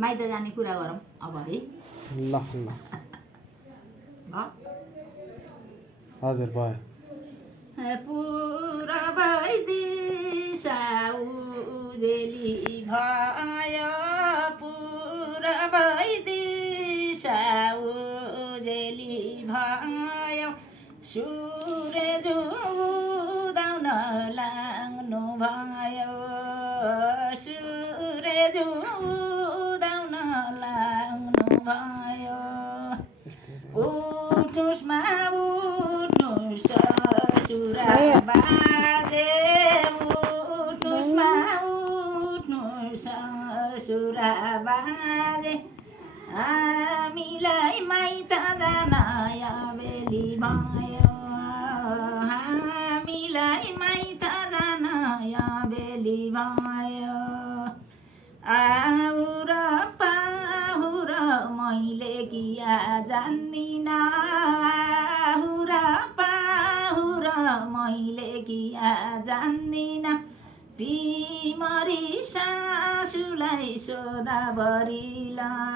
माइत जाने कुरा गरौँ अब है। ल ल हजुर भयो। पूर्वै दिशा उजेली भयो, पूर्वै दिशा उजेली भयो, सूर्य उदाउन लाग्नु भयो, सूर्य उदाउन लाग्नु भयो। उठ्नुस्मा उठ्नुस् ससुरा बाजे, उठ्नुस्मा उठ्नुस् ससुरा बाजे, हामीलाई माइत जान बेली भयो, हामीलाई माइत जान बेली भयो। आऊ र पाहु र मैले किया जान्दिन, आऊ र पाहु र मैले किया जान्दिन, तिमरी सासुलाई सोधा बरिलाई,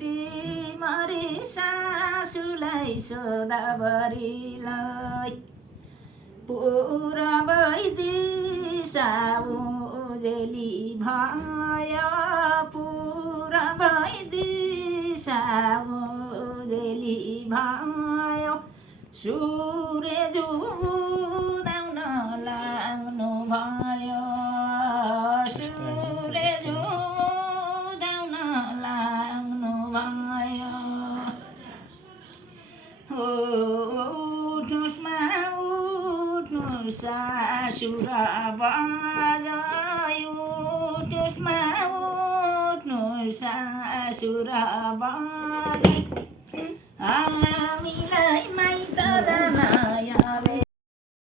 तिमरी सासुलाई सोधा बरिलाई। पूर्वै दिशा उजेली भयो, पूर्वै दिशा उजेली भयो, सूर्य उदाउन लाग्नु भयो, सूर्य उदाउन लाग्नु भयो। उठ्नुस्मा उठ्नुस् ससुरा बाजे, उठ्नुस्मा उठ्नुस् ससुरा बाजे,